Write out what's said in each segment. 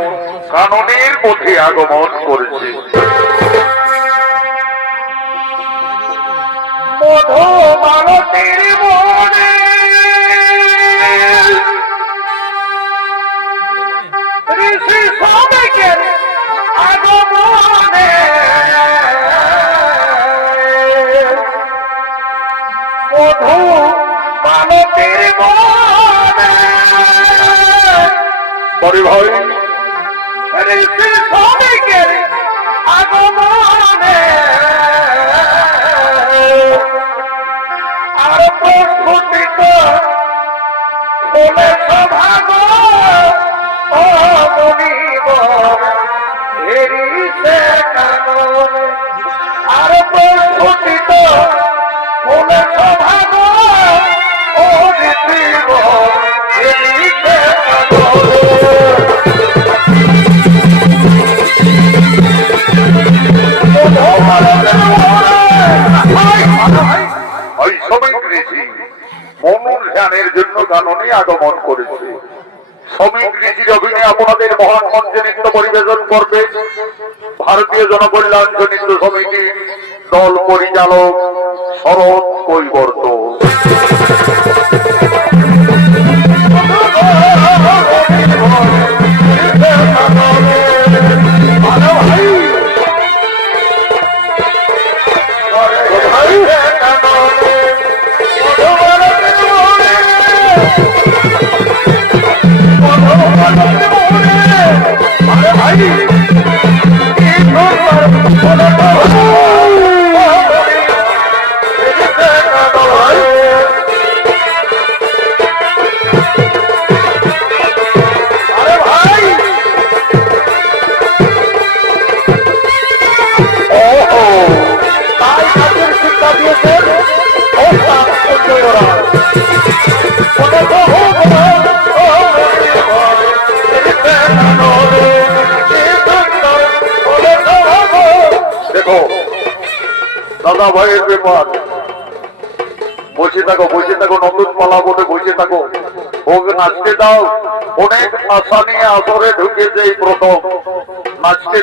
কাননের পথে আগমন করেছে। মধু মালতীর মনে ঋষি শ্রমিকের আগমনে মধু মালতীর মনে বড় ভাই ঋষি শ্রমিকের আগমনে আর প্রস্ফুটিত হলে সভাগ ও মনিবর হেরিছে কাননে আর প্রস্ফুটিত হলে সভাগ ও মনিবর হেরিছে কাননে। মনুর ধ্যানের জন্য কাননে আগমন করেছে। শ্রমিক ঋষির অভিনয়ে আপনাদের মহান মঞ্চে নৃত্য পরিবেশন করবে ভারতীয় জনকল্যাণ নৃত্য সমিতি দল পরিচালক শরৎ কৈবর্ত। দাদা ভাইয়ের ব্যাপার বসে থাকো নতুন পালা বলে বসে থাকো ওকে নাচতে দাও। অনেক আশা নিয়ে আসরে ঢুকেছে এই প্রথম। নাচতে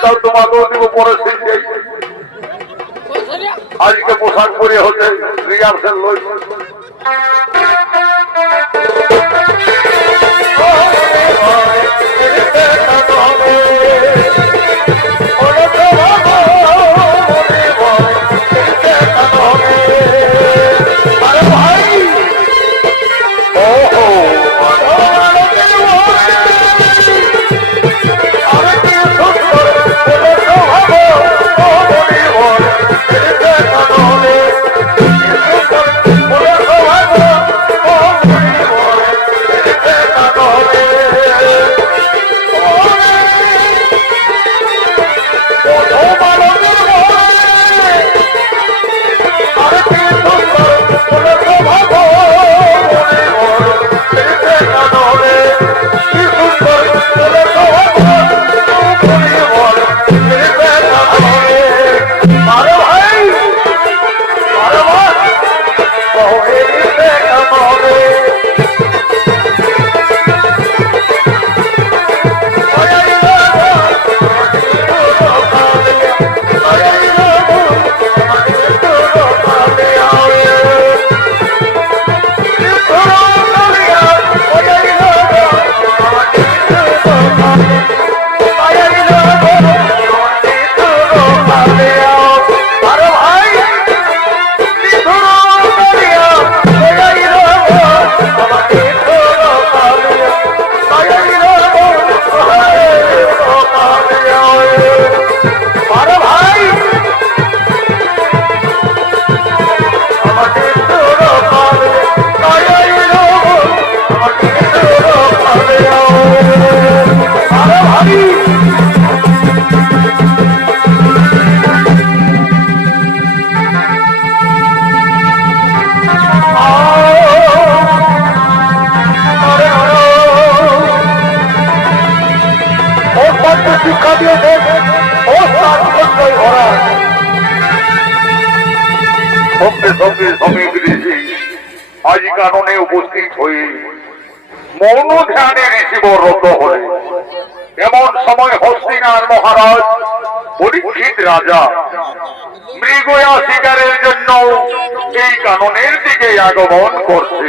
দাও তোমাকেও দিব পরে শিখে। আজকে পোশাক পরে হচ্ছে রিহার্সেল লই আজ কাননে উপস্থিত হয়ে মৌন ধ্যানে ঋষিবরত হলে এমন সময় হস্তিনার মহারাজ পরীক্ষিত রাজা মৃগয়া শিকারের জন্য এই কাননের দিকে আগমন করছে।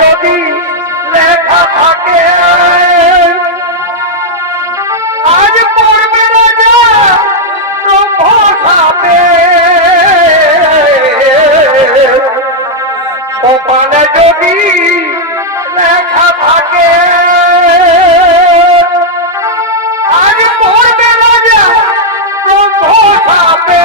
যদি লেখা থাকে আজ পড়বে রাজা ব্রহ্মশাপে, কপালে যদি লেখা থাকে আজ পড়বে রাজা ব্রহ্মশাপে।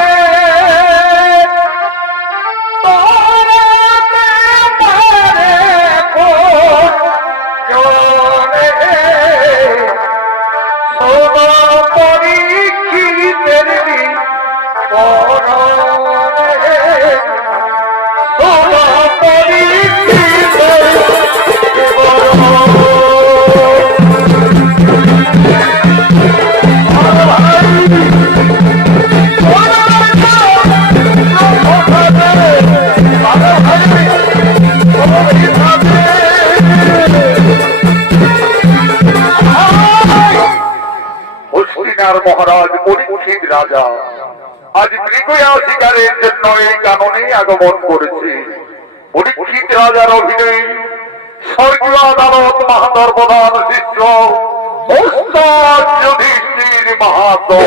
মহারাজ পরীক্ষিত রাজা আজ মৃগয়া শিকারের জন্য এই কাননে আগমন করেছে। পরীক্ষিত রাজার অভিনয় স্বর্গীয় আদালত মাহাতর প্রধান শিষ্য ওস্তাদ যুধিষ্ঠির মাহাতো।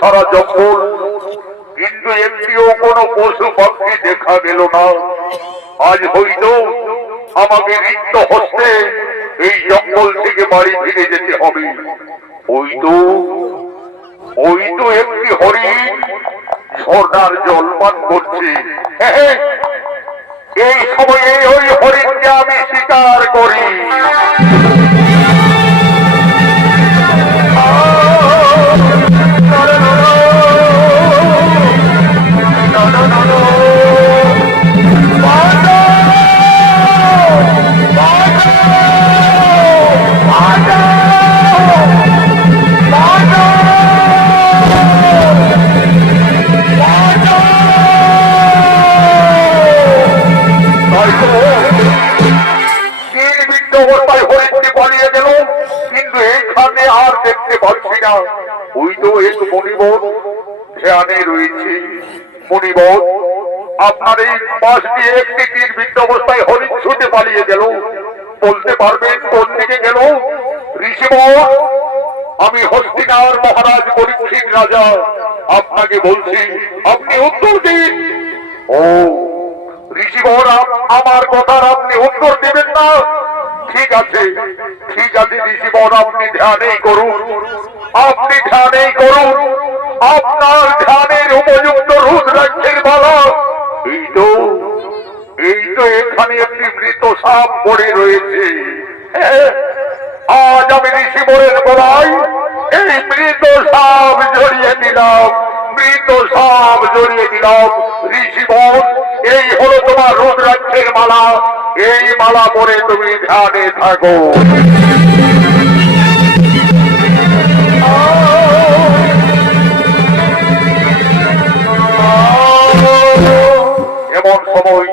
সারা জঙ্গল, কিন্তু একটিও কোনো পশু পাখি দেখা গেল না। আজ হইল আমাকে রিক্ত হস্তে এই জঙ্গল থেকে বাড়ি ফিরে যেতে হবে। ওই তো একটি হরিণ ঝর্ণার জল পান করছে। এই সময়ে ওই হরিণকে আমি শিকার করি। ওই তো এক মণিবন ধ্যানে রয়েছে। মণিবন, আপনার এই পাশ দিয়ে একটি তীরবিদ্ধ অবস্থায় হরিণ ছুটে পালিয়ে গেল, বলতে পারবেন কোন দিকে গেল? ঋষিবর, আমি হস্তিনার মহারাজ পরীক্ষিত রাজা আপনাকে বলছি, আপনি উত্তর দিন। ও ঋষিবর, আমার কথার আপনি উত্তর দেবেন না? ঠিক আছে ঋষিবর, আপনি ধ্যানেই করুন, আপনার ধ্যানের উপযুক্ত রুদ্রাক্ষের মালা। এই তো এখানে একটি মৃত সাপ পড়ে রয়েছে। আজ আমি ঋষিবরের গলায় এই মৃত সাপ জড়িয়ে দিলাম। ঋষিবর, এই হলো তোমার রুদ্রাক্ষের মালা, এই মালা পরে তুমি ধ্যানে থাকো। এমন সময়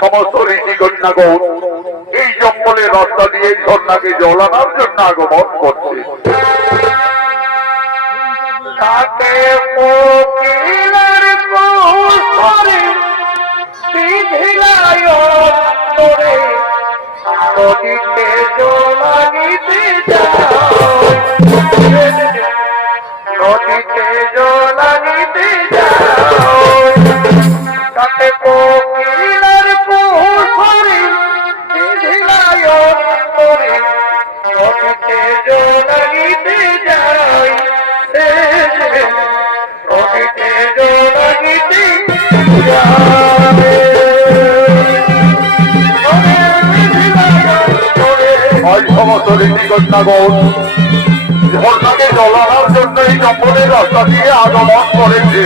সমস্ত ঋষিকন্যাগণ এই জঙ্গলের রাস্তা দিয়ে ঝর্ণাকে জল আনার জন্য আগমন করছে। তাতে কোকিলের কুসরে বিধিলায় তোরে নদীতে জলানিতে যায়, নদীতে জলানিতে যায়। তাতে কোকিলের কুসরে বিধিলায় তোরে নদীতে জলানিতে যায়। নদীতে সমস্ত ঋষিকন্যাগণ ঝর্ণাকে জলানোর জন্য এই জঙ্গলের রাস্তা দিয়ে আগমন করেছে।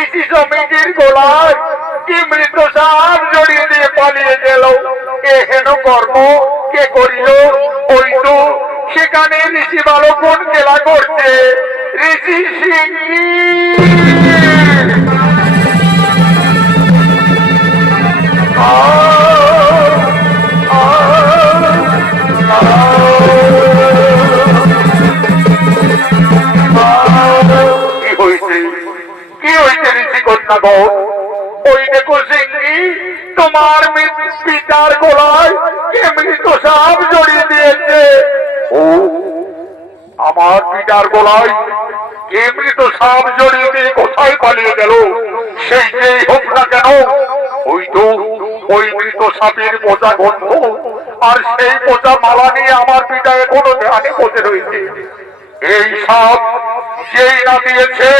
ঋষি সমিতির গোলায় কি মৃত সাপ জড়িয়ে দিয়ে পালিয়ে গেল। এ হেন কর্ম কে করিল? ওই তো সেখানে ঋষি বালকগণ খেলা করছে। ঋষি সিংহী ওই দেখো সিংহী, তোমার পিতার গলায় কে মৃত সাপ জড়িয়ে দিয়েছে। ও, আমার পিতার গলায় কে মৃত সাপ জড়িয়ে দিয়ে কোথায় পালিয়ে গেল? সেই যেই হোক না কেন, ওই তো ওই মৃত সাপের পচা গন্ধ আর সেই পচা মালা নিয়ে আমার পিতা এখনো ধ্যানে বসে রয়েছে। এই সাপ যেই না দিয়েছে,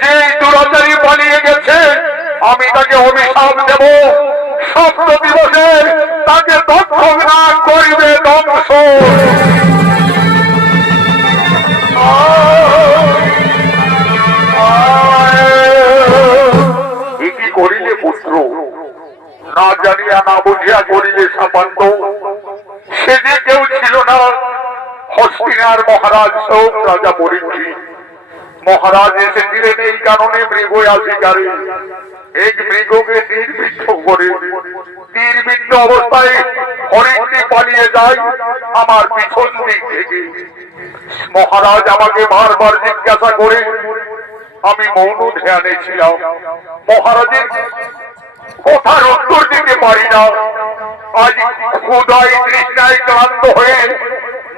যেই দুরাচারী পালিয়ে গেছে, আমি তাকে অভিশাপ দেব। সপ্ত দিবসে তাকে দক্ষ না করিবে ধ্বংস। কি করিলে পুত্র? না জানিয়া না বুঝিয়া করিলে সাপান্ত। সে যে কেউ ছিল না, হস্তিনার মহারাজ সৌম রাজা পরীক্ষিত মহারাজ এসেছিলেন এই কারণে মৃগ শিকারে। এই মৃগকে তীরবিদ্ধ করে তীরবিদ্ধ অবস্থায় হরিণটি পালিয়ে যায় আমার পিছন দিক থেকে। মহারাজ আমাকে বারবার জিজ্ঞাসা করে, আমি মৌন ধ্যানে ছিলাম। মহারাজের কথার উত্তর দিতে পারি না। আজ ক্ষুধায় তৃষ্ণায় ক্লান্ত হয়ে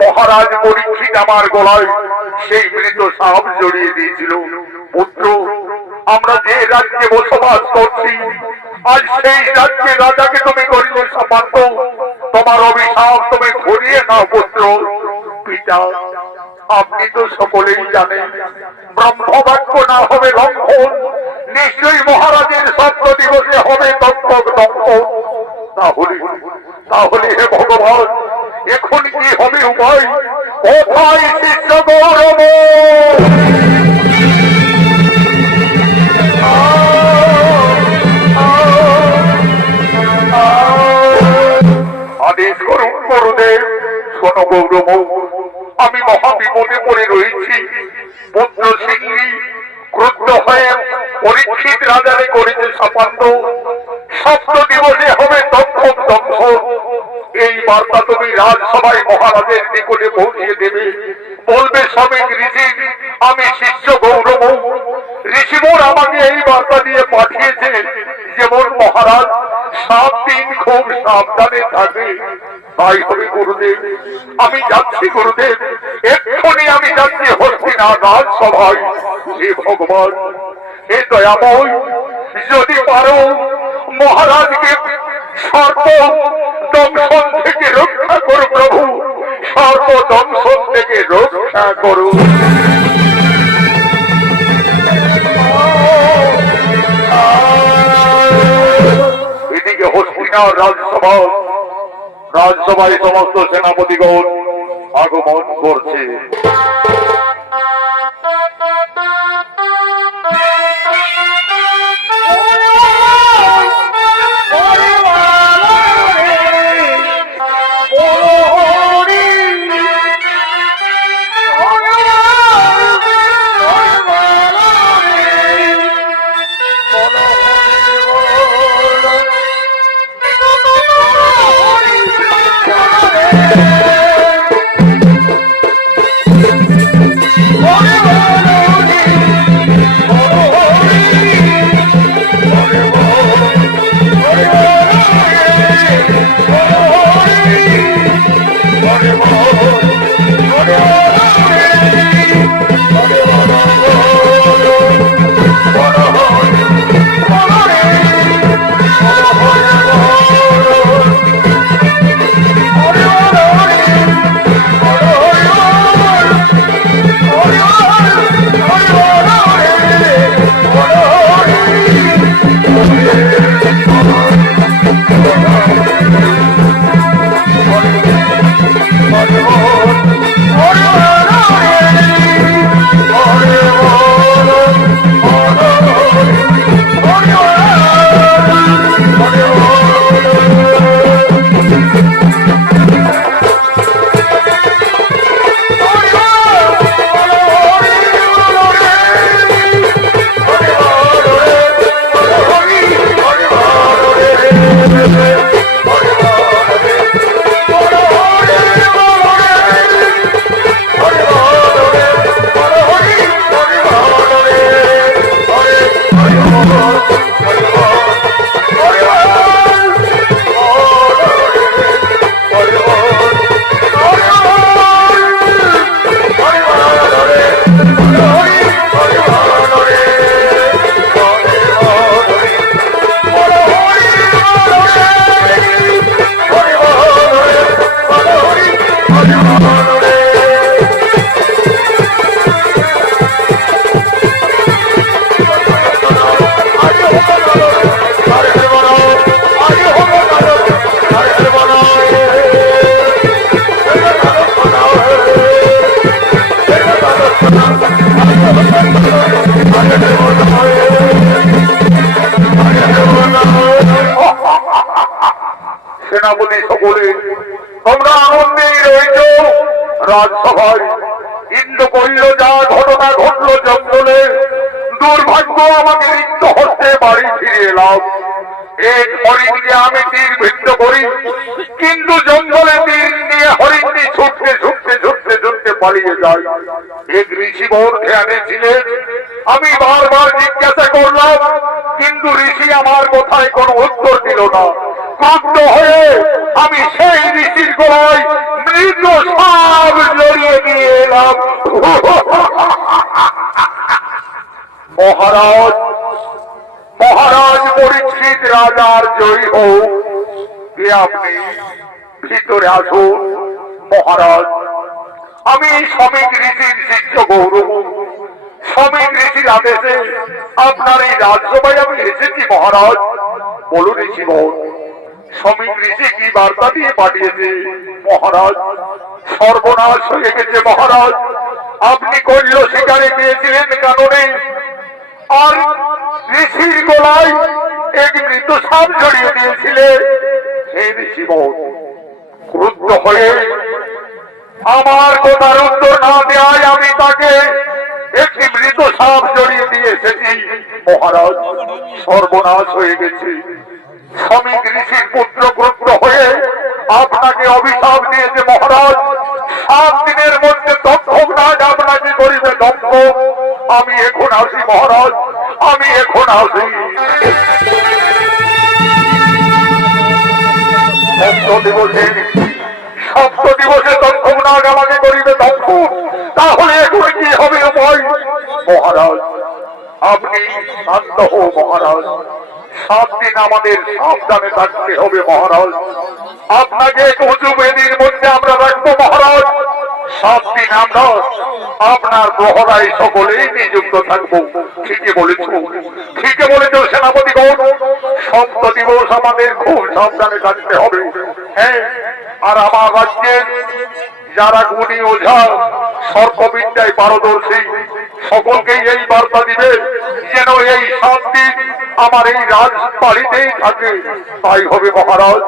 মহারাজ পরীক্ষিত আমার গলায় সেই মৃত সাপ জড়িয়ে দিয়েছিল। পুত্র, আমরা যে রাজ্যে বসবাস করছি, আজ সেই রাজ্যের রাজাকে তুমি করিলে সাপান্ত। তোমার অভিশাপ তুমি ঘুরিয়ে নাও পুত্র। পিতা, আপনি তো সকলেই জানেন, ব্রহ্মবাক্য না হবে লঙ্ঘন। নিশ্চয়ই মহারাজের সপ্ত দিবসে হবে তত্ত্বক লঙ্ঘন। তাহলে হে ভগবান, এখন কি হবে উপায়? কোথায় শিষ্য গৌরব? করুন গুরুদেব। শোনো গৌরব, আমি মহাবিপদে পড়ে রয়েছি। পুত্র সিংহী ক্রুদ্ধ হয়ে পরীক্ষিত রাজারে করেছে সাপান্ত। সপ্ত দিবসে হবে দক্ষম দক্ষ। এই বার্তা তুমি রাজসভায় মহারাজের নিকটে পৌঁছে দেবে। বলবে শ্রমিক ঋষি, আমি শিষ্য গৌরব। ঋষিবর আমাকে এই বার্তা দিয়ে পাঠিয়েছে, যেমন মহারাজ 7 দিন খুব সাবধানে থাকে। তাই হবে গুরুদেব, আমি যাচ্ছি গুরুদেব। এক্ষুনি আমি যাচ্ছি হস্তিনাথ রাজসভায়। হে ভগবান, হে দয়াময়, যদি পারো মহারাজকে সর্প দংশন থেকে রক্ষা করো প্রভু। সর্প দংশন থেকে রক্ষা করো। এদিকে হস্তিনাথ রাজসভায় সমস্ত সেনাপতিগণ আগমন করছে। সেনাপতি সকলে তোমরা আনন্দেই রয়েছ। রাজসভায় ইন্দ্র কহিল, যা ঘটনা ঘটল জঙ্গলে, দুর্ভাগ্য আমাকে রিক্ত হস্তে বাড়ি ফিরে এলাম। এক হরিণকে আমি তীর ভিন্ন করি, কিন্তু জঙ্গলে তীর নিয়ে হরিণটি ছুটতে ছুটতে ছুটতে ছুটতে পালিয়ে যায়। এক ঋষি মোর ধ্যানে ছিলেন। আমি বারবার জিজ্ঞাসা করলাম, কিন্তু ঋষি আমার কথায় কোনো উত্তর দিল না। ক্রুদ্ধ হয়ে আমি সেই ঋষির গলায় মৃত সাপ জড়িয়ে দিয়ে এলাম। মহারাজ মহারাজ পরীক্ষিত রাজার জয় হোক। আপনি ভিতরে আসুন। মহারাজ, আমি শ্রমিক ঋষির শিষ্য গৌরব। শ্রমিক ঋষির আদেশে আপনার এই রাজসভায় আমি এসেছি। মহারাজ বলুন ঋষি বল, শ্রমিক ঋষি কি বার্তা দিয়ে পাঠিয়েছে? মহারাজ, সর্বনাশ হয়ে গেছে মহারাজ। আপনি কল্য শিকারে পেয়েছিলেন কাননে, আর ঋষির গলায় এক মৃত সাপ জড়িয়ে দিয়েছিলেন। হে ঋষি বল, হয়ে আমার কথার উত্তর না দেওয়ায় আমি তাকে একটি মৃত সাপ জড়িয়ে দিয়ে এসেছি। মহারাজ, সর্বনাশ হয়ে গেছে। শ্রমিক ঋষির পুত্র পুত্র হয়ে আপনাকে অভিশাপ দিয়েছে মহারাজ। 7 দিনের মধ্যে তক্ষক রাজ আপনাকে করিবে দক্ষ। আমি এখন আসি মহারাজ, আমি এখন আসি। সপ্ত দিবসে তক্ষক রাজ আমাকে করিবে দক্ষ। তাহলে এখন কি হবে উপায়? মহারাজ, আপনি শান্ত হো মহারাজ। 7 দিন আমাদের সাবধানে থাকতে হবে মহারাজ। আপনাকে এক উঁচু বেদির মধ্যে আমরা রাখবো মহারাজ। 7 দিন আমরা আপনার প্রহরায় সকলেই নিযুক্ত থাকবো। ঠিকই বলেছ, ঠিকই বলেছ সেনাপতিগণ। সপ্ত দিবস আমাদের খুব সাবধানে থাকতে হবে। হ্যাঁ, আর আমার রাজ্যের যারা গুণী ওঝা সর্পবিদ্যায় পারদর্শী সকলকেই এই বার্তা দিবে যেন এই 7 দিন আমার এই রাজবাড়িতেই থাকে। তাই হবে মহারাজ।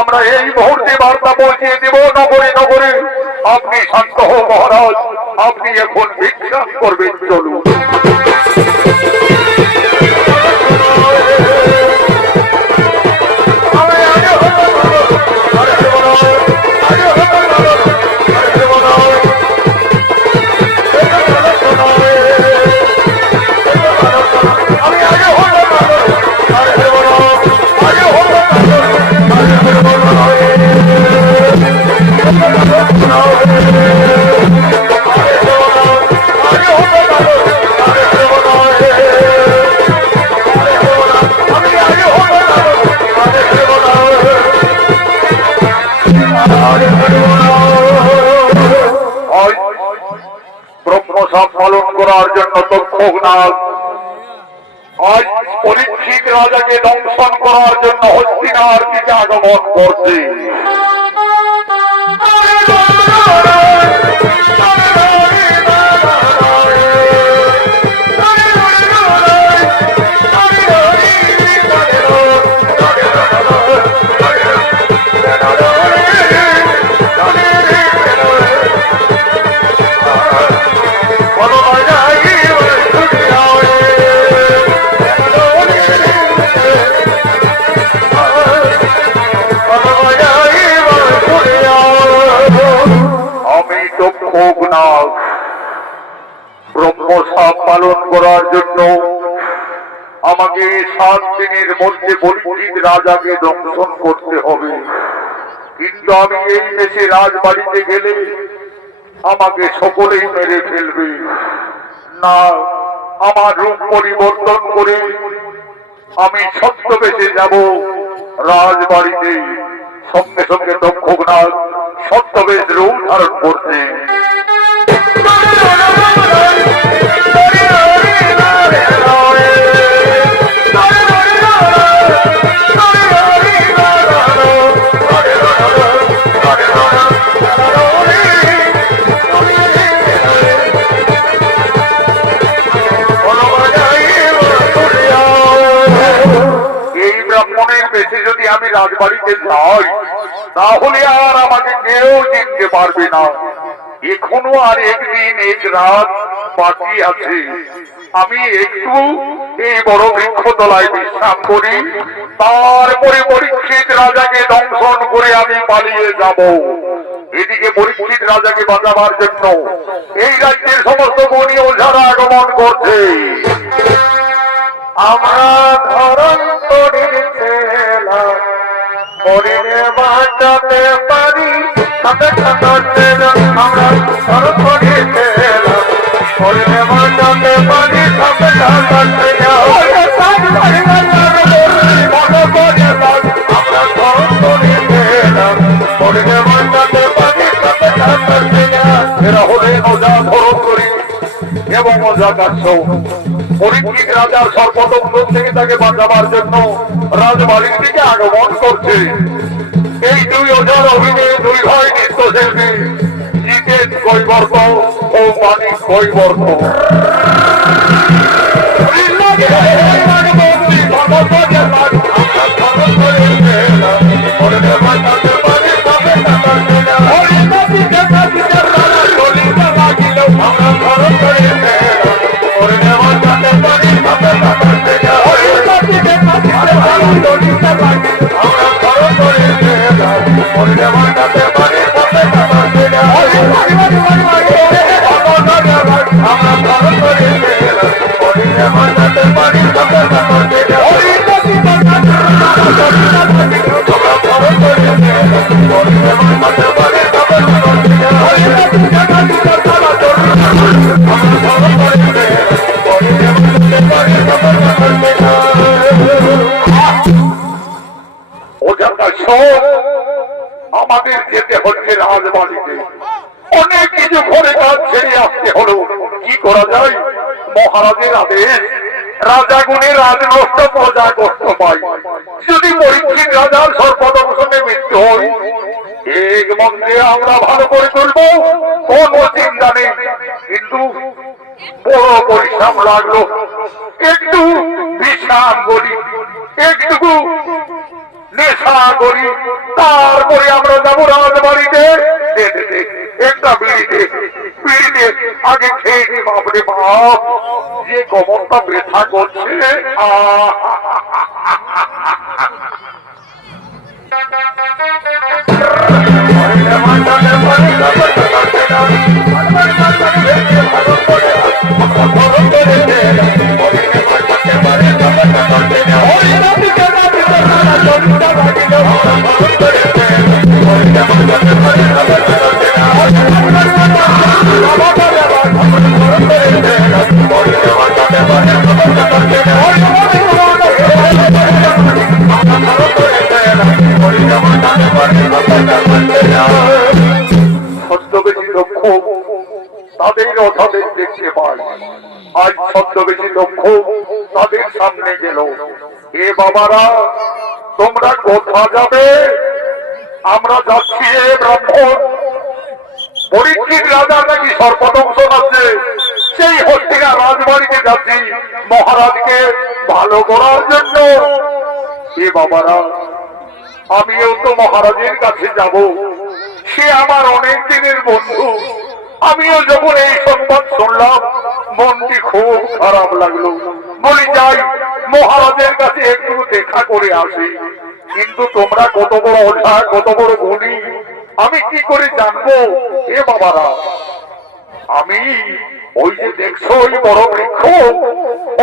আমরা এই মুহূর্তে বার্তা পৌঁছিয়ে দেব নগরে নগরে। আপনি শান্ত হন মহারাজ, আপনি এখন ভিক্ষাম করবেন। চলুন। ব্রহ্মসাপ পালন করার জন্য তক্ষকনাথ আজ পরীক্ষিত রাজাকে দংশন করার জন্য হস্তিনার দিকে আগমন করছে। ব্রহ্মসাপ পালন করার জন্য আমাকে 7 দিনের মধ্যে পরীক্ষিত রাজাকে দংশন করতে হবে। কিন্তু আমি এই দেশে রাজবাড়িতে গেলে আমাকে সকলেই মেরে ফেলবে। না, আমার রূপ পরিবর্তন করে আমি ছদ্মবেশে যাব রাজবাড়িতে। সঙ্গে সঙ্গে তক্ষকনাথ ছদ্মবেশ রূপ ধারণ করছে। যদি আমি রাজবাড়িতে যাই তাহলে আর আমাকে কেউ চিনতে পারবে না। এখনো আর একদিন এক রাত বাকি আছে। আমি একটু এই বড় বৃক্ষতলায় বিশ্রাম করি, তারপরে পরীক্ষিত রাজাকে দংশন করে আমি পালিয়ে যাব। এদিকে পরীক্ষিত রাজাকে বাঁচাবার জন্য এই রাজ্যের সমস্ত গুণী ওঝারা আগমন করছে। আমরা ধরন্তরীর ছেলা হরিণে বাঁচাতে পারি। আমরা ধরন্তরীর ছেলা হরিণে বাঁচাতে পারি। আমরা ধরন্তরীর ছেলা হরিণে বাঁচাতে পারি। এরা হলেন ওঝা ধরন্তরী এবং ওঝা কাছ। পরীক্ষিত রাজার সর্বতন্ত্র থেকে তাকে বাঁচাবার জন্য রাজবাড়ির দিকে আগমন করছে। এই 2 ওঝার অভিনয়ে 2 ভাই নৃত্যশিল্পী জিতেন কৈবর্ত ও মানিক কৈবর্ত। ওখানকার সব আমাদের যেতে হচ্ছে রাজবাড়িতে, অনেক কিছু ঘরে কাজ ছেড়ে আসতে হলো। কি করা যায়? মহারাজের আদেশ, রাজা গুণে রাজ নষ্ট, প্রজা কষ্ট পাই। যদি পরীক্ষিত রাজার সর্বদর্শনে মৃত্যু হয়, এক মন্ত্রে আমরা ভালো করে তুলবো, কোন চিন্তা নেই। কিন্তু বড় পরিশ্রম লাগলো, একটু বিশ্রাম করি, একটু নেশা করি, তারপরে আমরা যাবো রাজবাড়িতে। একটা বিড়িতে আগে খেয়ে নি। বাপরে বাপ, যে কমরটা ব্যথা করছে। ছদ্মবেশী লক্ষ তাদের অথাদের দেখতে পাই, আজ ছদ্মবেশী লক্ষ তাদের সামনে গেল। এ বাবারা, তোমরা কোথা যাবে? আমরা যাচ্ছি এ ব্রাহ্মণ। পরীক্ষিত রাজা নাকি সর্বদংশন আছে, সেই হস্তিনা রাজবাড়িতে যাচ্ছি মহারাজকে ভালো করার জন্য। এ বাবারা, আমিও তো মহারাজের কাছে যাব, সে আমার অনেক দিনের বন্ধু। আমিও যখন এই সংবাদ শুনলাম, মনটি খুব খারাপ লাগলো। বলি যাই, মহারাজের কাছে একটু দেখা করে আসি। কিন্তু তোমরা কত বড় ওঝা, কত বড় গুণী, আমি কি করে জানবো? এ বাবারা, আমি ওই যে দেখছো ওই বড় বৃক্ষ,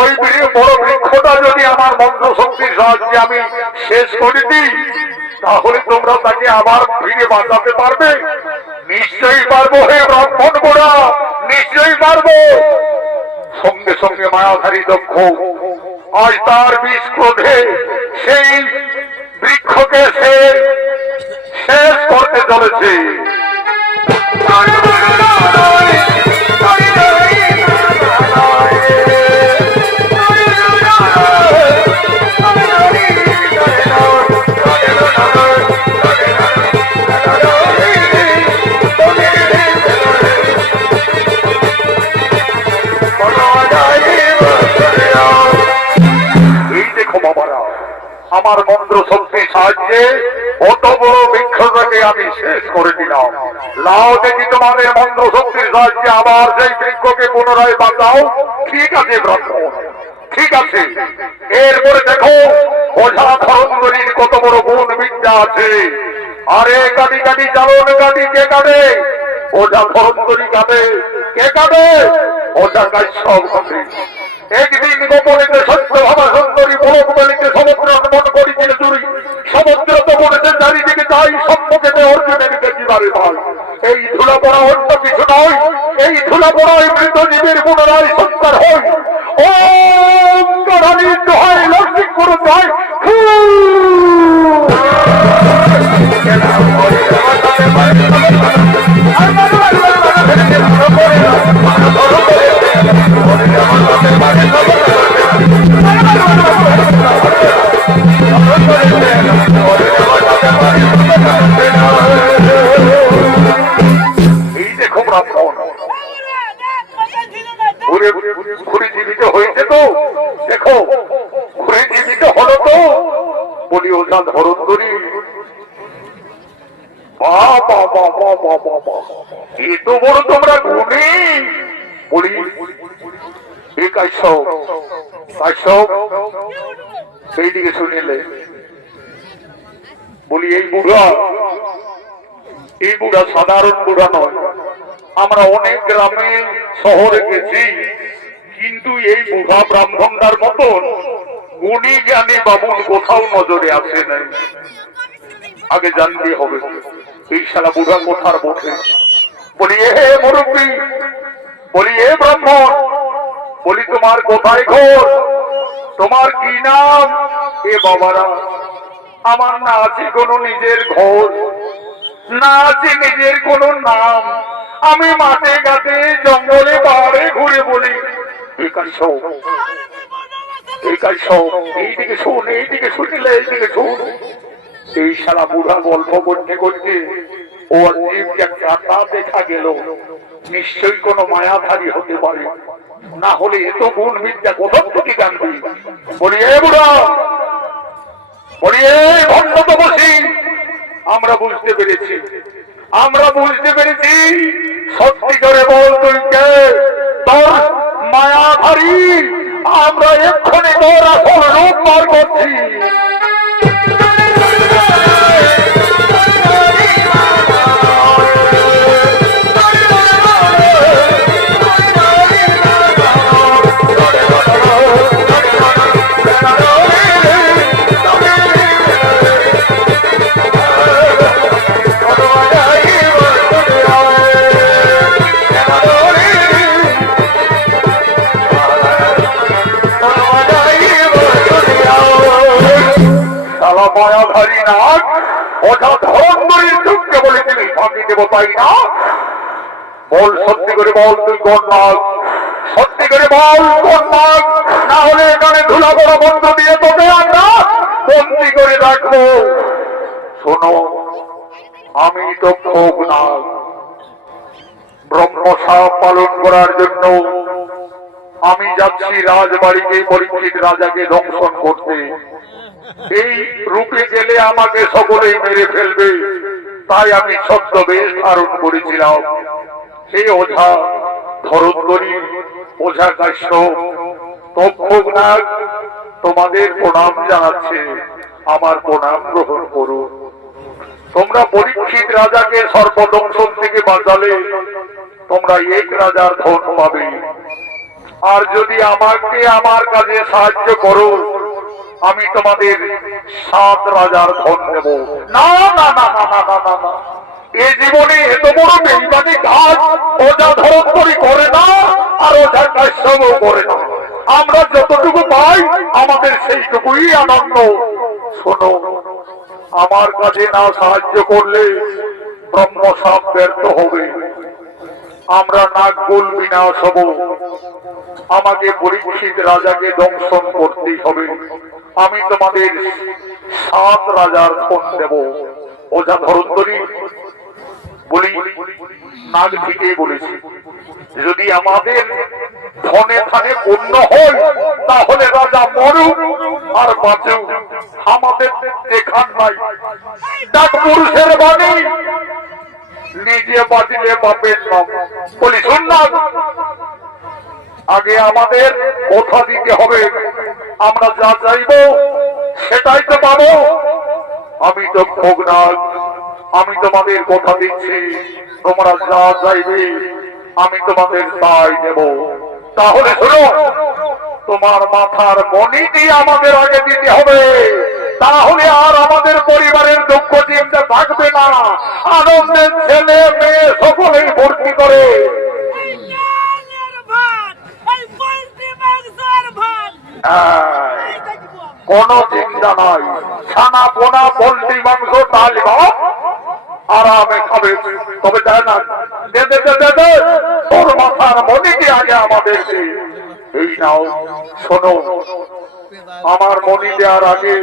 ওই বড় বৃক্ষটা যদি আমার মন্ত্র শক্তির সাহায্যে আমি শেষ করে দিই, তাহলে তোমরা তাকে আবার ফিরে বাঁচাতে পারবে? নিশ্চয়ই পারবো হে ব্রাহ্মণ গোড়া, নিশ্চয়ই পারবো। সঙ্গে সঙ্গে মায়াধারী দক্ষ আজ তার বিষ ক্রোধে সেই বৃক্ষকে সে শেষ করতে চলেছে। আমার মন্ত্র শক্তির সাহায্যে অত বড় বৃক্ষটাকে আমি শেষ করে দিলাম। লাও দেখি তোমাদের মন্ত্র শক্তির সাহায্যে আবার সেই বৃক্ষকে পুনরায় বাঁচাও। ঠিক আছে ব্রাহ্মণ, ঠিক আছে। এরপরে দেখো ওঝা ধরঙ্গরীর কত বড় গুণ বিদ্যা আছে। আরে কাটি কাটি চালন কাটি কে কাটে? ওঝা ধরঙ্গরী কাটে। কে কাটে? ওঝা কাশ্যপ কাটে। একদিন গোপনীতে সত্য ভাবা সুন্দরী বলক বলিকে সমুদ্র মন করিছিল চুরি। সমুদ্র তো বলেছে চারিদিকে তাই সম্মুখেতে অর্জুনের দেখিবারে ভাই। এই ধুলা পড়া অন্য কিছু নয়, এই ধুলা পড়াই মৃত জীবের পুনরায় সংস্কার হয়। ও রানীর দোহাই লক্ষ্মী করে যায়। এই দেখো ব্রাহ্মণ ঘুরে জীবিত হয়েছে তো, দেখো ঘুরে জীবিত হলো তো। বলি ওঝা ধরঙ্গরী, এত বড় তোমরা গুণী। বলি এ কাশ্যপ, কাশ্যপ সেই দিকে শুনিলে। বলি এই বুড়া সাধারণ বুড়া নয়। আমরা অনেক গ্রামে শহরে গেছি, কিন্তু এই বুড়া ব্রাহ্মণটার মতন গুণী জ্ঞানী বাবুন কোথাও নজরে আসে নাই। আগে জানতে হবে এই শালা বুড়া কোথার বসে বলি, এ মুরব্বী, বলি এ ব্রাহ্মণ, বলি তোমার কোথায় ঘর, তোমার কি নাম? এ বাবারা, আমার না আছে কোনো নিজের ঘর, না আছে নিজের কোনো নাম। আমি মাঠে ঘাটে জঙ্গলে পাহাড়ে ঘুরে বলি, এইদিকে শোন, এইদিকে শুনিলে এইদিকে শোন। এই শালা বুড়া গল্প করতে করতে ওর জীবকে কাটা দেখা গেল, নিশ্চয়ই কোনো মায়াধারী হতে পারে, না হলে এত গুণ বিদ্যা কোথাও থেকে জানবি? বলি এ বুড়া, বলি এ ভণ্ড তপস্বী, আমরা বুঝতে পেরেছি, আমরা বুঝতে পেরেছি। সত্যি করে বল তুই কে? তোর মায়াধারী। আমরা এক্ষুনি তোর আসল রূপ বার করছি। মায়াধারী নাগ ওঝা ধরনের যুগকে বলে তিনি ফাঁকি দেব, তাই না? বল, সত্যি করে বল তুই কোন নাগ? সত্যি করে বল কোন নাগ? না হলে এখানে ধুলা বড় বন্ধ দিয়ে তোকে আমরা বন্দি করে রাখবো। শোনো, আমি তো খোগ নাগ, ব্রহ্মসাপ পালন করার জন্য আমি যাচ্ছি রাজবাড়িতে পরীক্ষিত রাজাকে দংশন করতে। এই রূপে গেলে আমাকে সকলেই মেরে ফেলবে, তাই আমি ছদ্মবেশ ধারণ করেছিলাম। এই ওঝা ধরুন্ধরী, ওঝা কাশ্যপ, তক্ষক নাগ তোমাদের প্রণাম জানাচ্ছে, আমার প্রণাম গ্রহণ করুন। তোমরা পরীক্ষিত রাজাকে সর্বদংশন থেকে বাঁচালে তোমরা এক রাজার ধন পাবে, আর যদি আমাকে আমার কাজে সাহায্য করো আমি তোমাদের 7 রাজার ধন দেব। না না না না না না না না, এ জীবনে এত বড় বেইমানি কাজ ওঝা ধরন্তরী করে না, আর ওঝা কাশ্যপও করে না। আমরা যতটুকু পাই আমাদের সেইটুকুই আনন্দ। শোনো, আমার কাজে না সাহায্য করলে ব্রহ্মসাপ ব্যর্থ হবে, আমরা নাগকুল বিনাশ হব। আমাকে পরীক্ষিত রাজাকে দংশন করতেই হবে। আমি তোমাদের 7 রাজার ধন দেব। ওঝা ধরন্তরী বলি, নাগ ঠিকই বলেছি, যদি আমাদের ধনে থানে পূর্ণ হয় তাহলে রাজা মরুক আর বাঁচুক, আমাদের দেখার নাই। ডাক পুরুষের বাণী, নিজে বাঁচিলে বাপের নাম। বলি শুন না, আগে আমাদের কথা দিতে হবে, আমরা যা চাইব সেটাই তো পাবো। আমি তো খোগনাথ, আমি তোমাদের কথা দিচ্ছি, তোমরা যা চাইবে আমি তোমাদের তাই দেব। তাহলে শোনো, তোমার মাথার মণি দিয়ে আমাদের আগে দিতে হবে, তাহলে আর আমাদের পরিবারের দুঃখ চিন্তা থাকবে না। আনন্দের ছেলে মেয়ে সকলেই ভর্তি করে। কোন চিন্তা নাই, ছানা পোনা পোল্ট্রি মাংস ডাল ভাত আরামে খাবে। তবে দেয় না, তোর মাথার মণিকে আগে আমাদেরকে এই নাও। শোনো, আমার মণি দেওয়ার আগে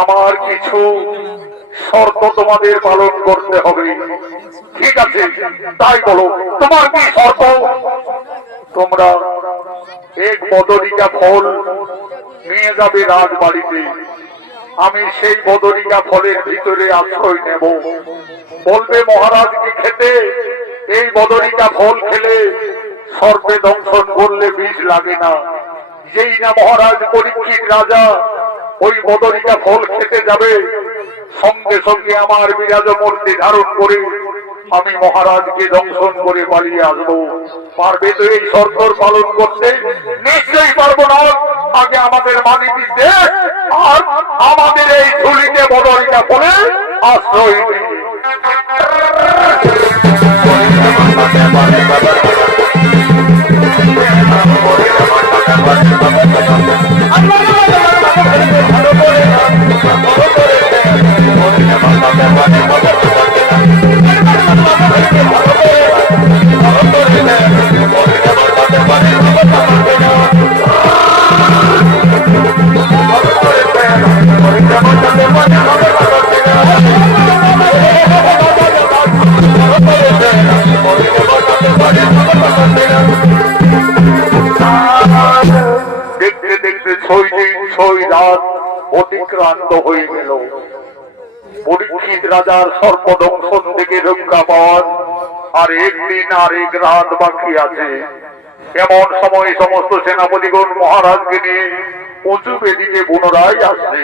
আমার কিছু শর্ত তোমাদের পালন করতে হবে। ঠিক আছে, তাই বলো, তোমার কি শর্ত? তোমরা এক বদরিকা ফল নিয়ে যাবে রাজবাড়িতে, আমি সেই বদরিকা ফলের ভিতরে আশ্রয় নেব। বলবে মহারাজকে খেতে, এই বদরিকা ফল খেলে সর্পে দংশন করলে বিষ লাগে না। যেই না মহারাজ পরীক্ষিত রাজা ওই বদরিকা ফল খেতে যাবে, সঙ্গে সঙ্গে আমার বিরাজ মূর্তি ধারণ করে আমি মহারাজকে দংশন করে পালিয়ে আসবো। পারবে তো এই শর্ত পালন করতে? নিশ্চয়ই পারবো না। আগে আমাদের মানি দিতে, আর আমাদের এই ঝুলিতে বদরিকা ফলে আশ্রয় দিই। দেখতে দেখতে 6 দিন 6 রাত অতিক্রান্ত হয়ে গেল। পরীক্ষিত রাজার সর্পদংশন থেকে রক্ষা পাওয়ার আর একদিন আর এক রাত বাকি আছে। এমন সময় সমস্ত সেনাপতিগণ মহারাজকে নিয়ে উঁচু বেদিতে পুনরায় আসছে।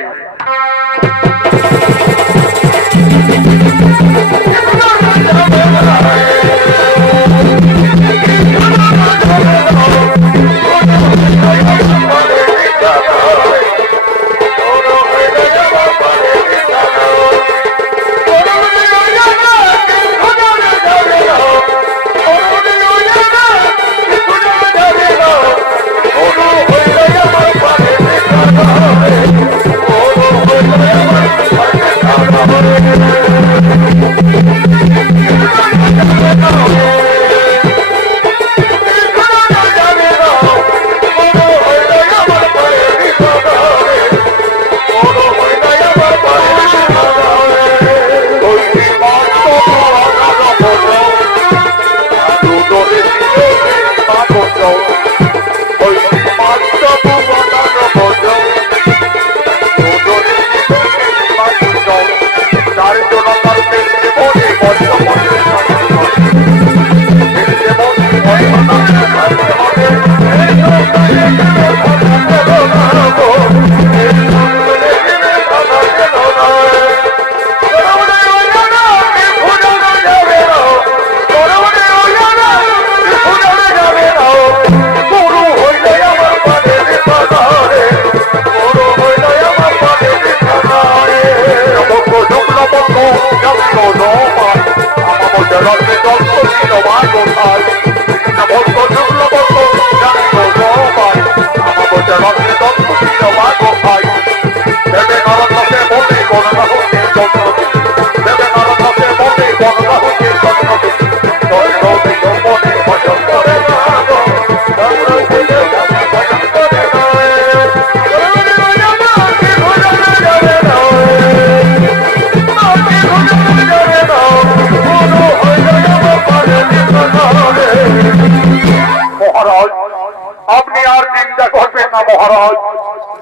মহারাজ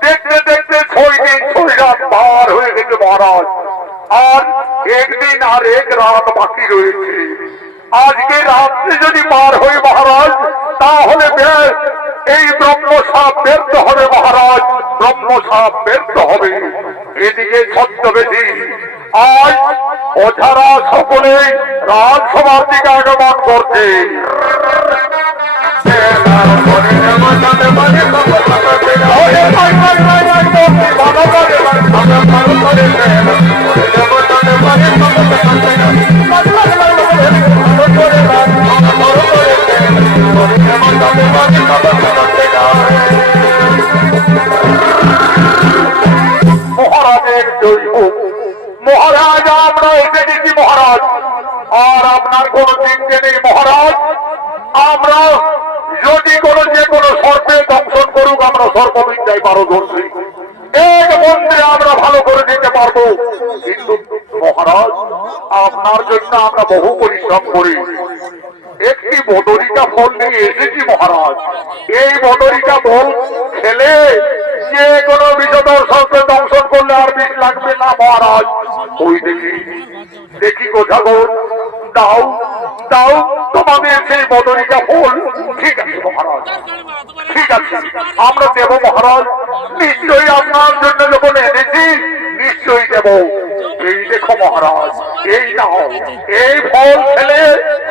দেখতে দেখতে 6 দিন 6 রাত পার হয়ে গেছে মহারাজ, আর একদিন আর এক রাত বাকি রয়েছে। আজকে রাত্রে যদি পার হই মহারাজ, তাহলে বেশ এই ব্রহ্মসাপ ব্যর্থ হবে মহারাজ, ব্রহ্মসাপ ব্যর্থ হবে। এদিকে ছদ্মবেশী আজ ওঝারা সকলে রাজসভার দিকে আগমন করছে। মহারাজের জয় হোক। মহারাজ আমরা এসে গেছি মহারাজ, আর আপনার কোন চিন্তা নেই মহারাজ। আমরা যদি যে কোনো সর্পে দংশন করুক, আমরা সর্পবিদ্যায় পারদর্শী, এক মন্ত্রে আমরা ভালো করে দিতে পারবো। কিন্তু মহারাজ আপনার জন্য আমরা বহু পরিশ্রম করি, একটি বদরিকা ফল নিয়ে এসেছি মহারাজ। এই বদরিকা ফল খেলে যে কোনো বিষধর সর্পে দংশন করলে আর বিষ লাগবে না মহারাজ। ওই দেখি কোথাও দাও দাও তোমাদের সেই বদরিকা ফল। ঠিক আছে মহারাজ, ঠিক আছে আমরা দেব মহারাজ, নিশ্চয়ই আপনার জন্য যখন এনেছি নিশ্চয়ই দেব। এই দেখো মহারাজ, এই নাও, এই ফল খেলে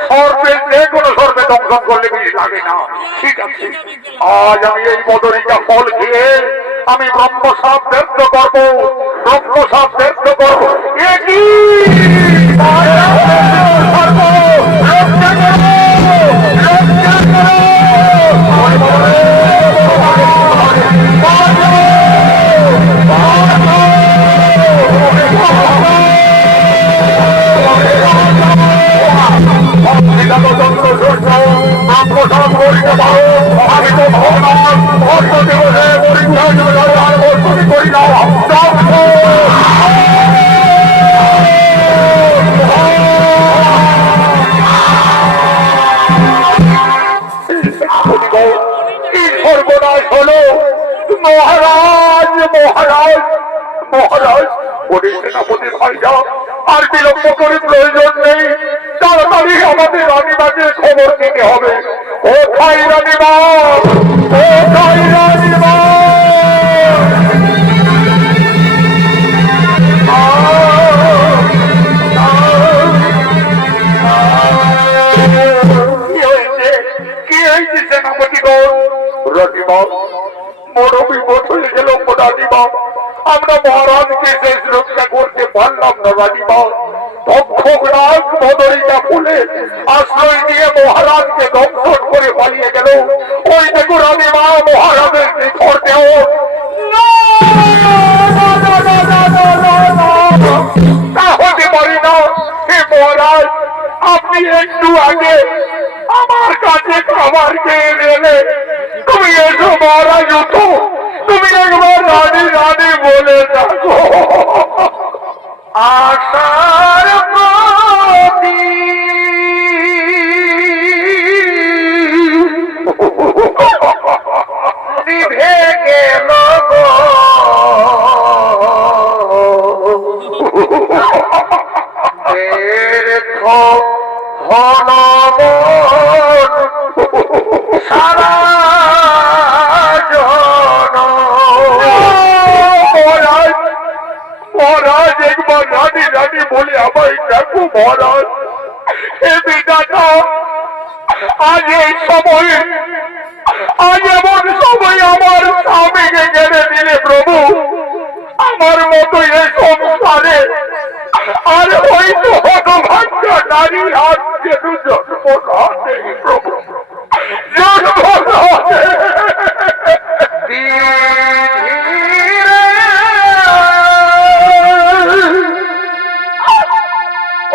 সর্পে যে কোনো সর্পে দংশন করলে বিষ লাগে না। ঠিক আছে, আজ আমি এই বদরিকা ফল খেয়ে আমি ব্রহ্মসাপ ব্যর্থ করবো, ব্রহ্মসাপ ব্যর্থ করবো। যতযন্ত্র সূর্য প্রসাদ করিতে পারো আমি তো ভগবান ভক্ত দিবসে পরীক্ষা আর প্রস্তুতি করি না সর্বনাশ হলো মহারাজ মহারাজ মহারাজ ওরে সেনাপতি ভাইরা আর বিলম্ব করে প্রয়োজন নেই তাড়াতাড়ি আমাদের রানীমাকে খবর দিতে হবে ও খাই রানীমা ও খাই রানীমা কি হয়েছে সেনাপতিগণ রানীমা বড় বিপদ হয়ে গেল রানীমা আমরা মহারাজকে শেষ রক্ষা করতে পারলাম না রানীমা তক্ষক রাজ বদরিকা ফুলে আশ্রয় দিয়ে মহারাজকে দংশন করে পালিয়ে গেল ওই দেখো রানীমা মহারাজের নিথর দেহ তা হতে পারি না হে মহারাজ আপনি একটু আগে আমার কাছে খাবার খেয়ে এলে তুমি এসো মহারাজ উঠো তুমি একবার রানী রানী বলে থাকো আশার প্রতি নিভে গেল সারা মহারাজ একবার রানী রানী বলে আমায় দেখো মহারাজ এ বিধাতা আজ এই সময়ে আজ এমন সময় আমার স্বামীকে কেড়ে দিলে প্রভু আমার মতো এ সংসারে আর ওই তো হতভাগ্য নারী হাত যেন জন্ম না নেই প্রভু জন্ম না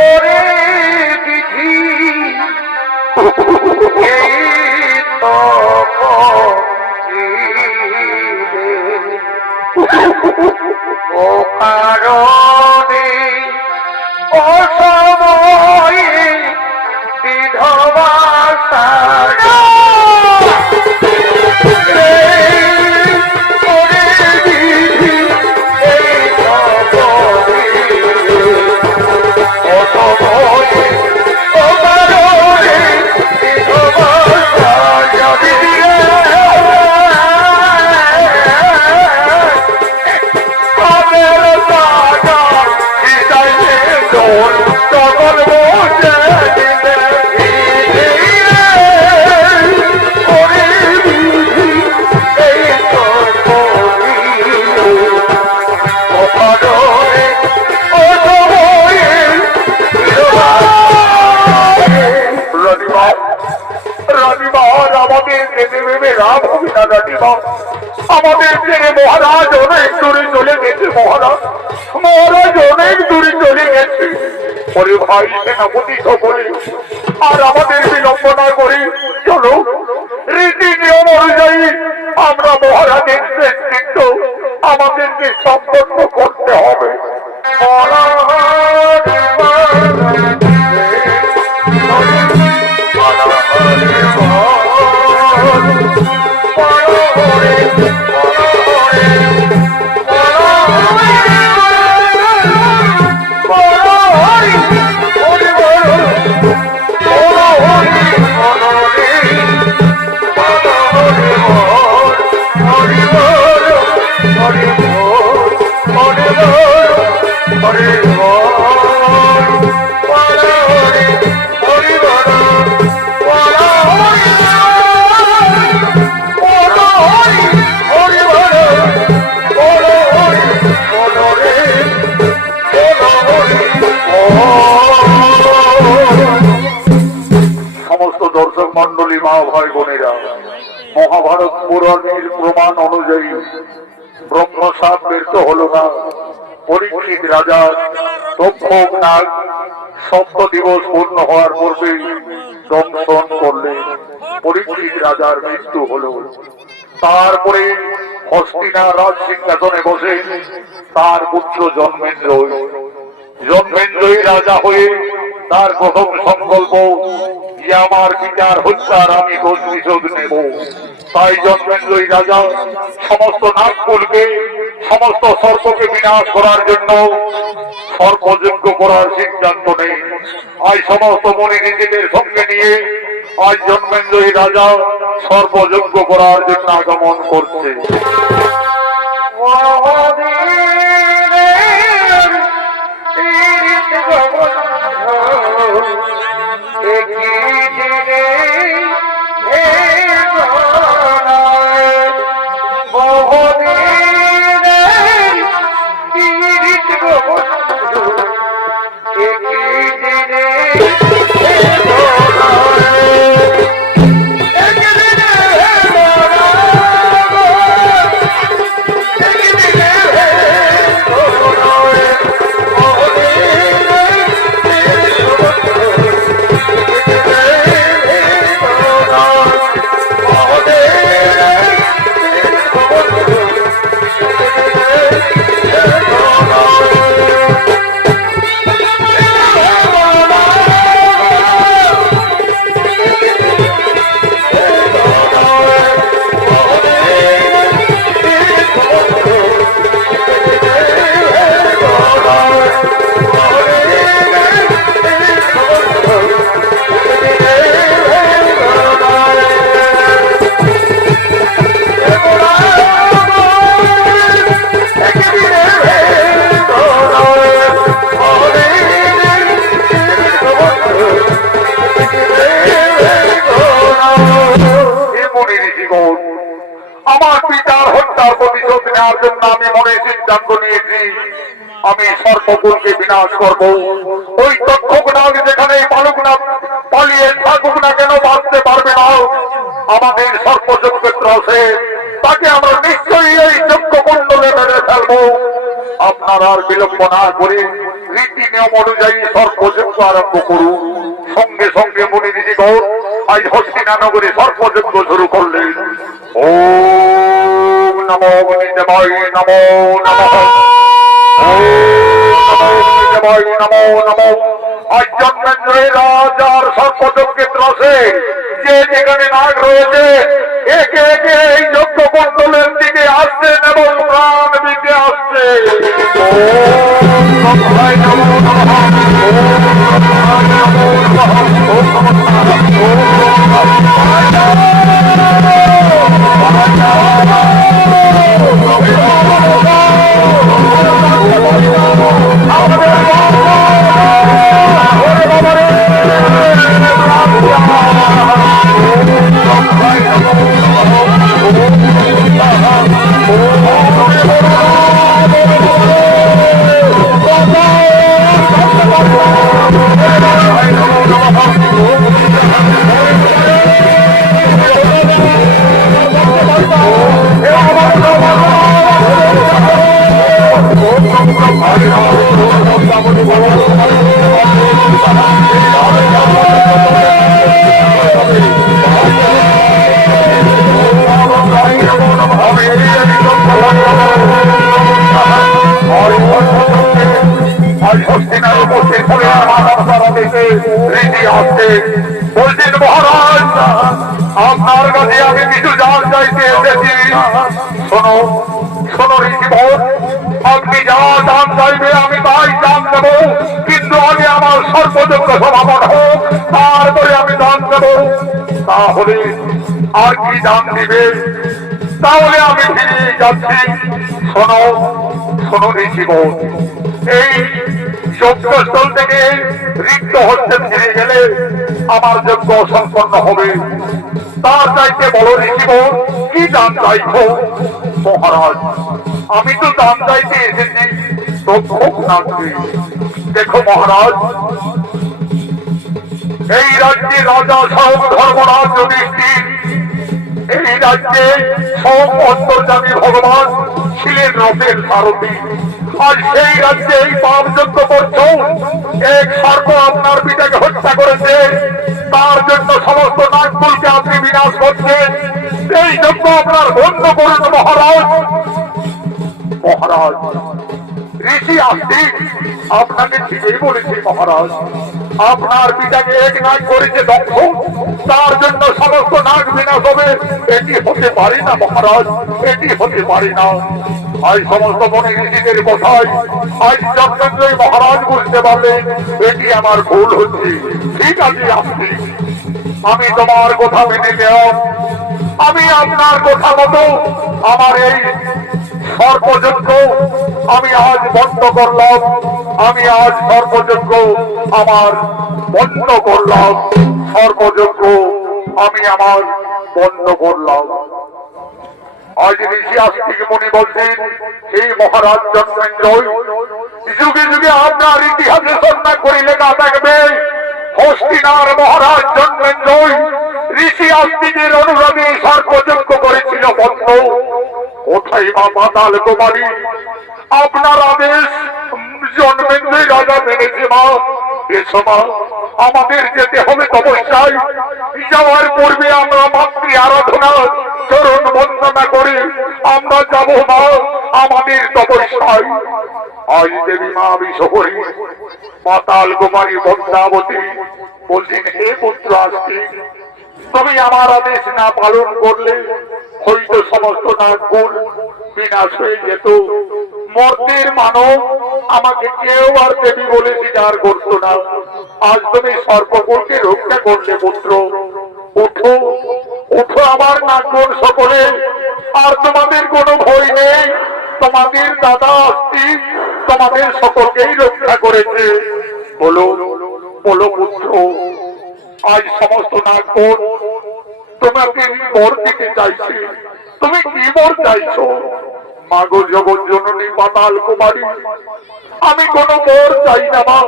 ওরে বিধি ও কারণে অসময়ে বিধবা সাজা আমাদের ছেড়ে মহারাজ অনেক দূরে চলে গেছে মহারাজ মহারাজ অনেক দূরে চলে গেছে ওরে ভাই সেনাপতি সকলে আর আমাদের বিলম্ব না করি চলো রীতি নিয়ম অনুযায়ী আমরা মহারাজের নেতৃত্ব আমাদেরকে সম্পন্ন করতে হবে মন্ডলী মা ভাই বোনেরা মহাভারত পুরাণের প্রমাণ অনুযায়ী ব্রহ্মসাপ ব্যর্থ হল না পরীক্ষিত রাজা তক্ষক নাগ সপ্ত দিবস পূর্ণ হওয়ার পূর্বে দংশন করলেন। পরীক্ষিত রাজার মৃত্যু হলো। তারপরে হস্তিনা রাজ সিংহাসনে বসে তার পুত্র জন্মেন্দ্রই রাজা হয়ে তার প্রথম সংকল্প যে আমার পিতার হত্যার আমি প্রতিশোধ নেব। তাই জন্মেন্দ্রই রাজা সমস্ত নাগকুলকে সমস্ত সর্পকে বিনাশ করার জন্য সর্পযজ্ঞ করার সিদ্ধান্ত নেই। আজ সমস্ত মুনি ঋষিদের সঙ্গে নিয়ে আজ জন্মেন্দ্রই রাজা সর্পযজ্ঞ করার জন্য আগমন করছে। আমার পিতার হত্যার প্রতিশোধ নেওয়ার জন্য আমি মনে সিদ্ধান্ত নিয়েছি আমি সর্বকুলকে বিনাশ করব। ওই তক্ষক নাগ যেখানে পালুক না পালিয়ে থাকুক না কেন বাঁচতে পারবে না। আমাদের সর্বযজ্ঞের আছে তাকে আমরা নিশ্চয়ই এই যজ্ঞ কুণ্ডলে মেরে ফেলবো। আপনারা আর বিলম্ব না করে রীতি নিয়ম অনুযায়ী সর্বযজ্ঞ আরম্ভ করুন। সঙ্গে সঙ্গে মুনি ঋষিগণ আজ হস্তিনা নগরে সর্বযজ্ঞ শুরু করলেন। ওম নমো অগ্নিদেবায় নমো নমঃ। ওম নমো অগ্নিদেবায় নমো নমঃ। আজ জন্মেন্দ্রই রাজার সর্বযজ্ঞের রসে যে যেখানে নাগ রয়েছে একে একে এই যজ্ঞ কুণ্ডলের দিকে আসছেন এবং প্রাণ দিতে আসছে। ওম নমঃ নমো নমঃ। ওম নমো নমঃ। ওম বলছেন মহারাজ আপনার কাছে আমি কিছু জান চাইতে এসেছি। শোনো শোনো ঋষিবর, আপনি যা দান চাইবে আমি তাই দান দেব, কিন্তু আগে আমার সর্বযজ্ঞ সমাপন হোক, তারপরে আমি দান দেব। তাহলে আর কি দান দিবে? তাহলে আমি ফিরে যাচ্ছি। শোনো শোনো ঋষিবর, এই যজ্ঞস্থল থেকে রিক্ত হচ্ছে ফিরে গেলে আমার যজ্ঞ সম্পন্ন হবে। তার চাইতে বলো ঋষিবর কি দান চাইছো? মহারাজ আমি তো দান চাইতে এসেছি তক্ষক নাগকে। দেখো মহারাজ, এই রাজ্যে রাজা সব ধর্মরাজ যুধিষ্ঠির, এই রাজ্যে সব অন্তর্যামী ভগবান ছিলেন রথের সারথী। আর সেই রাজ্যে এই পাপযজ্ঞ করছ, এক সর্প আপনার পিতাকে হত্যা করেছে, তার জন্য করছেন, এই যজ্ঞ আপনার বন্ধ করুন মহারাজ। মহারাজ, ঋষি আস্তিক আপনাকে ঠিকই বলেছি মহারাজ। আপনার পিতাকে এক নাগ করেছে ধ্বংস, তার জন্য সমস্ত নাগ বিনাশ হবে, এটি হতে পারে না মহারাজ, এটি হতে পারে না। আজ সমস্ত মনে ঋষিদের কথায় আজ চন্দ্রেন্দ্রই মহারাজ বুঝতে পারলেন এটি আমার ভুল হচ্ছে। ঠিক আছে আস্তিক, আমি তোমার কথা মেনে নেব। আমি আপনার কথা মতো আমার এই সর্পযজ্ঞ আমি আজ বন্ধ করলাম। আমি আজ সর্পযজ্ঞ আমার বন্ধ করলাম। সর্পযজ্ঞ আমি আমার বন্ধ করলাম। আজ ঋষি আস্তিক মুনি বলছেন, এই মহারাজ জন্মেন্দ্রই যুগে যুগে আপনার ইতিহাসে সন্ধান করে লেখা থাকবে, হস্তিনার মহারাজ জন্মেন্দ্রই ঋষি আস্তিকের অনুরোধে সর্পযজ্ঞ করেছিল বন্ধ। কোথায় মা পাতাল কুমারী আপনার আদেশ জন্মেন্দ্রই রাজা মেনেছে মা। এসো মা, আমাদের যেতে হবে তপস্যায়। যাওয়ার পূর্বে আমরা মাতৃ আরাধনা চরণ বন্দনা করে আমরা যাব মা আমাদের তপস্যায়। আজ দেবী মা বিশ্বহরি পাতাল কুমারী পদ্মাবতী বলছেন, হে পুত্র আস্তিক, তুমি আমার আদেশ না পালন করলে হয়তো সমস্ত নাগগুণ বিনাশ হয়ে যেত। মর্তের মানব আমাকে কেউ আর দেবী বলে স্বীকার করতো না। আজ তুমি সর্পকুলকে রক্ষা করলে পুত্র। উঠো উঠো আমার নাগগুণ সকলে, আর তোমাদের কোনো ভয় নেই। তোমাদের দাদা আস্তিক তোমাদের সকলকেই রক্ষা করেছে। বলো বলো পুত্র, আজ সমস্ত নাগগুণ তোমাকে বর দিতে চাইছে। তুমি কি বর চাইছো? মাগো জগৎ জননী পাতাল কুমারী, আমি কোনো বর চাই না মা,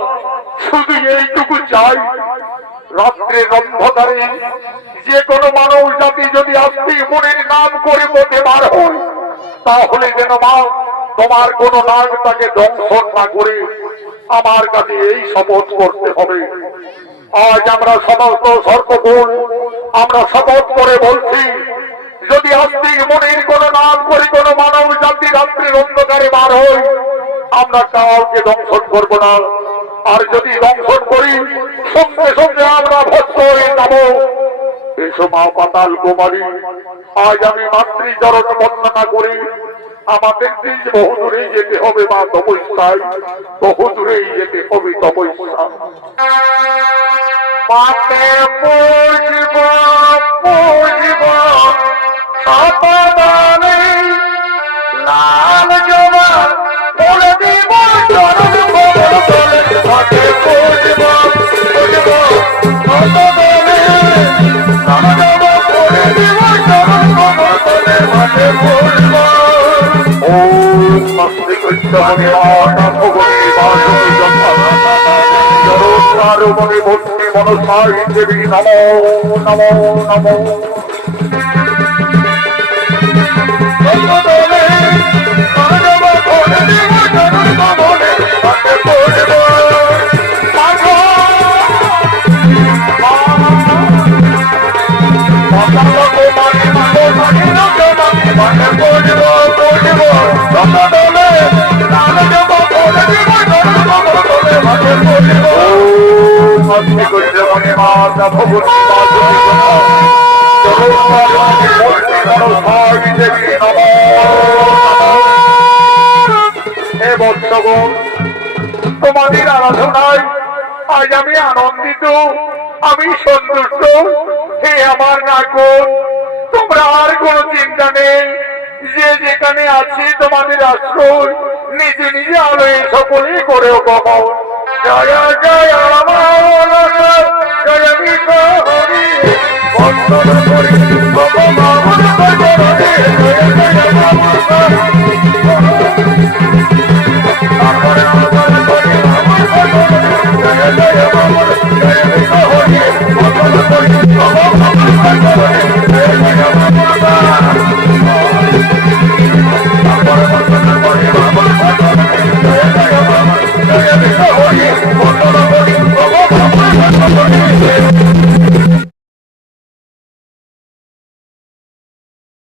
শুধু এইটুকু চাই, রাত্রের অন্ধকারে যে কোনো মানব জাতি যদি আস্তিক মুনির নাম করে পথে বার হয়, তাহলে যেন মা তোমার কোন নাগ তাকে দংশন না করে আমার কাছে এই শপথ করতে হবে। আজ আমরা সমস্ত সর্পকুল আমরা শপথ করে বলছি, যদি আস্তিক মুনির কোন নাম করে কোন মানব জাতি রাত্রির অন্ধকারে বার হয়, আমরা কাউকে দংশন করব না। আর যদি দংশন করি, সঙ্গে সঙ্গে আমরা ভস্ম হয়ে যাব। এসো মা পাতাল কুমারী, আজ আমি মাতৃচরণ বন্দনা করি। আমাদের দিন বহু দূরেই যেতে হবে মা তপস্যায়, বহু দূরেই যেতে হবে তপস্যা। মাকে পুজব পুজব সতদানে, লাল জবা বলে দিব চরণ কমল তলে। মাকে পুজব পুজব সতদানে, লাল জবা বলে দিব চরণ কমল তলে। মাকে পুজব ওম মস্তি কৃষ্ণমণি মাতা ভগবতী বাসুকি জন্মারুমণি ভক্তি মনসাই দেবী নমো নমো নমো। তোমাদের আরাধনায় আজ আমি আনন্দিত, আমি সন্তুষ্ট। হে আমার নাগর, তোমরা আর কোন চিন্তা নেই, যে যেখানে আছি তোমাদের আশ্রয় নিজে নিজে আলোয় সকলেই করেও কমন। জয় জয় জয় বিষ্ণু হরি বন্দন করি ভগবান জয় জয়